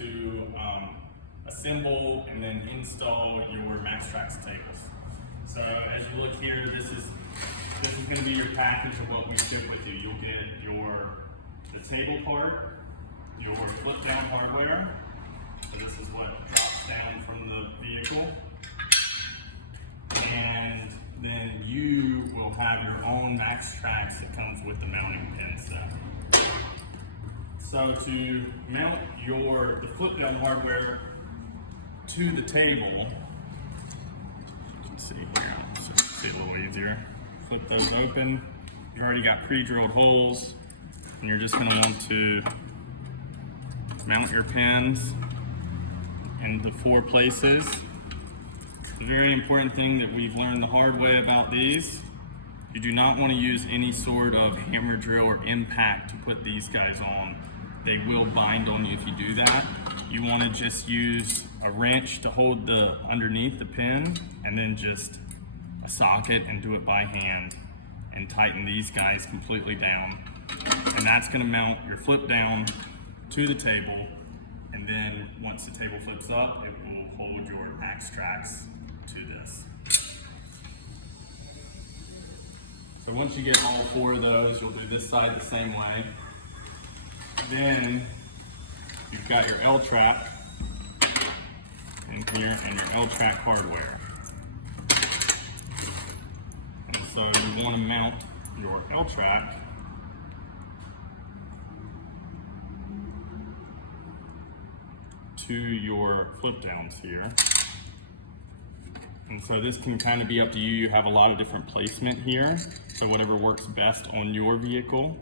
to assemble and then install your Maxtrax tables. So as you look here, this is going to be your package of what we ship with you. You'll get the table part, your flip down hardware. So this is what drops down from the vehicle. And then you will have your own Maxtrax that comes with the mounting pin set. So to mount the flip down hardware to the table, you can see here, so you can see it a little easier. Flip those open. You've already got pre-drilled holes, and you're just going to want to mount your pins in the 4 places. A very important thing that we've learned the hard way about these, you do not want to use any sort of hammer drill or impact to put these guys on. They will bind on you if you do that. You want to just use a wrench to hold underneath the pin, and then just a socket and do it by hand and tighten these guys completely down. And that's going to mount your flip down to the table, and then once the table flips up, it will hold your Maxtrax to this. So once you get all 4 of those, you'll do this side the same way. Then you've got your L-track in here and your L-track hardware. And so you want to mount your L-track to your flip downs here. And so this can kind of be up to you. You have a lot of different placement here. So whatever works best on your vehicle,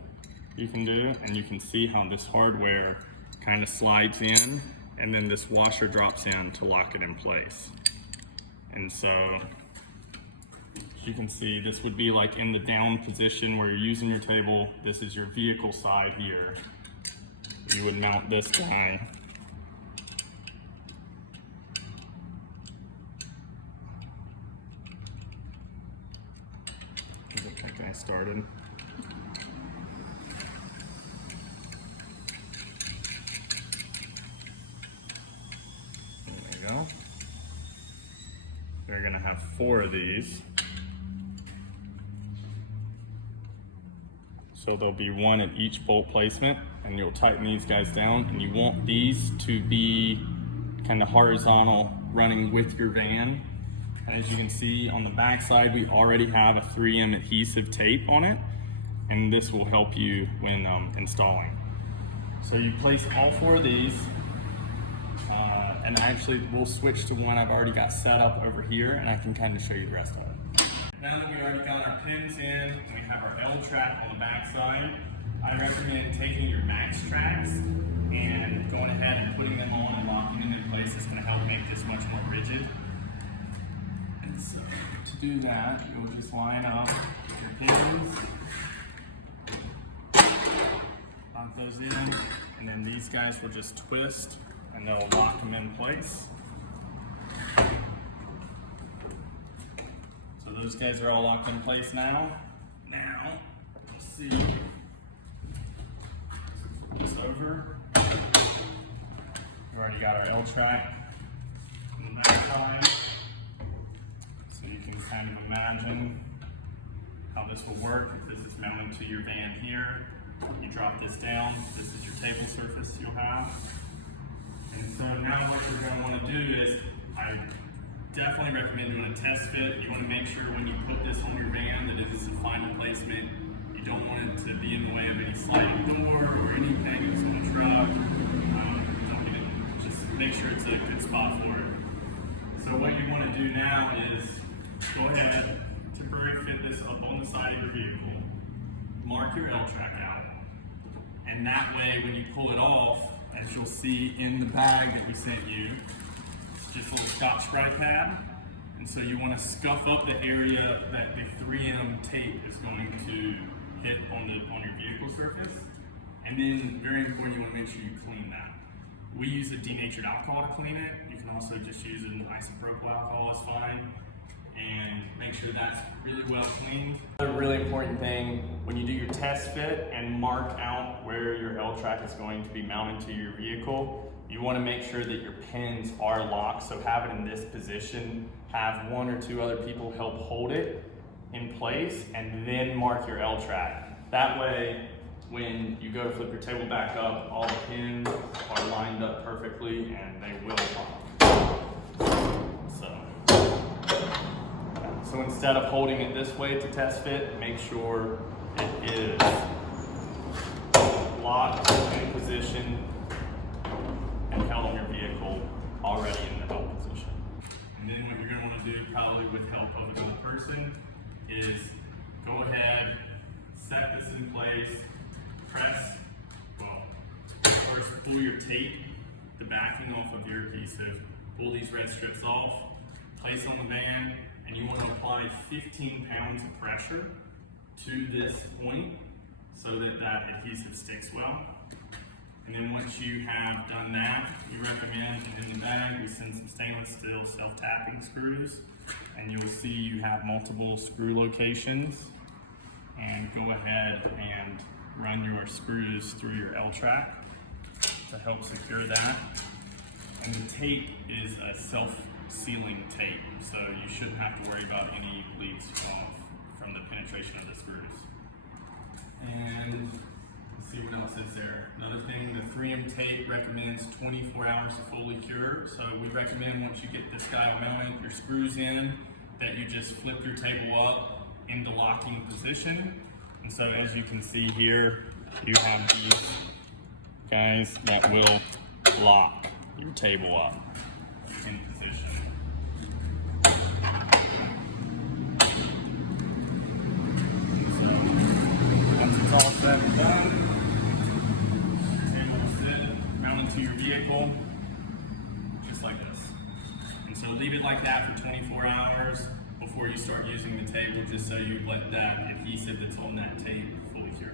you can do. And you can see how this hardware kind of slides in, and then this washer drops in to lock it in place. And so as you can see, this would be like in the down position where you're using your table. This is your vehicle side here. You would mount this guy. Get that guy started. Go. They're going to have 4 of these. So there'll be 1 at each bolt placement, and you'll tighten these guys down, and you want these to be kind of horizontal running with your van. And as you can see on the back side, we already have a 3M adhesive tape on it, and this will help you when installing. So you place all 4 of these. And actually we'll switch to one I've already got set up over here, and I can kind of show you the rest of it. Now that we already got our pins in, and we have our L-track on the back side, I recommend taking your Maxtrax and going ahead and putting them on and locking them in place. It's going to help make this much more rigid. And so to do that, you'll just line up your pins, lock those in, and then these guys will just twist and they'll lock them in place. So those guys are all locked in place now. Now, let's see. Flip this over. We've already got our L-track on the back side. So you can kind of imagine how this will work. If this is mounted to your van here, you drop this down. This is your table surface you'll have. And so now what you're going to want to do is, I definitely recommend doing a test fit. You want to make sure when you put this on your van that it is the final placement. You don't want it to be in the way of any sliding door or anything that's on the truck. Just make sure it's a good spot for it. So what you want to do now is go ahead, temporarily fit this up on the side of your vehicle, mark your L-track out, and that way when you pull it off, as you'll see in the bag that we sent you, it's just a little Scotch-Brite pad. And so you want to scuff up the area that the 3M tape is going to hit on your vehicle surface. And then, very important, you want to make sure you clean that. We use a denatured alcohol to clean it. You can also just use an isopropyl alcohol, is fine. And make sure that's really well cleaned. Another really important thing, when you do your test fit and mark out where your L-track is going to be mounted to your vehicle, you want to make sure that your pins are locked. So have it in this position, have 1 or 2 other people help hold it in place, and then mark your L track. That way, when you go to flip your table back up, all the pins are lined up perfectly and they will lock. So instead of holding it this way to test fit, make sure it is locked in position and held on your vehicle already in the held position. And then what you're going to want to do, probably with help of another person, is go ahead, set this in place, press, well, first pull your tape, the backing off of your adhesive, pull these red strips off, place on the band, and you want to apply 15 pounds of pressure to this point so that that adhesive sticks well. And then once you have done that, we recommend in the bag we send some stainless steel self-tapping screws, and you'll see you have multiple screw locations. And go ahead and run your screws through your L track to help secure that. And the tape is a self-sealing tape, so you shouldn't have to worry about any leaks from the penetration of the screws. And let's see what else is there. Another thing, the 3M tape recommends 24 hours to fully cure. So we recommend once you get this guy mounted, your screws in, that you just flip your table up into locking position. And so as you can see here, you have these guys that will lock your table up in position. So once it's all said and done, your table will sit mounted to your vehicle just like this. And so leave it like that for 24 hours before you start using the table, just so you let that adhesive that's on that tape fully cure.